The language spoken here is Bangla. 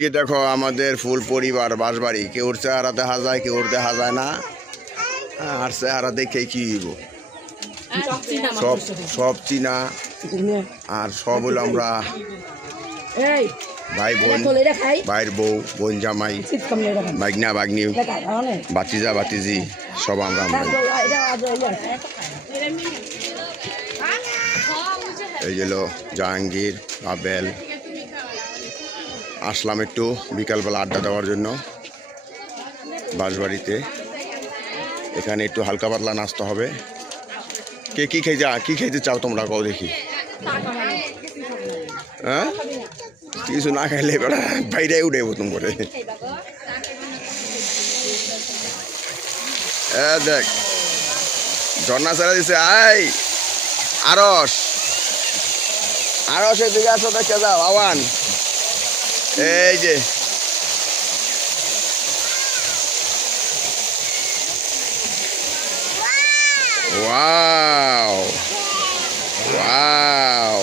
কি দেখো আমাদের ফুল পরিবার বাসবাড়ি কেউর চেহারা দেখা যায় কেউর দেখা যায় না। আর চেহারা দেখে কি হইব, সব সব চিনা আর সব হলো আমরা ভাই বোন, ভাইয়ের বউ, বোন জামাই, বাগনা বাগনি, বাতিজা বাতিজি সব আমরা। এই হলো জাহাঙ্গীর, আবেল। আসলাম একটু বিকালবেলা আড্ডা দেওয়ার জন্য বাসবাড়িতে। এখানে একটু হালকা পাতলা নাস্তা হবে। কে কি খাইতে চাও তোমরা কও দেখি? হ্যাঁ, কিছু না খাইলে বাইরে উঠে বোতম করে। দেখ ঝর্ণা ছেড়ে দিছে। আই আরস, আরসের দিকে আসো, দেখে যাও আওয়ান। এই যে ওয়াও ওয়াও,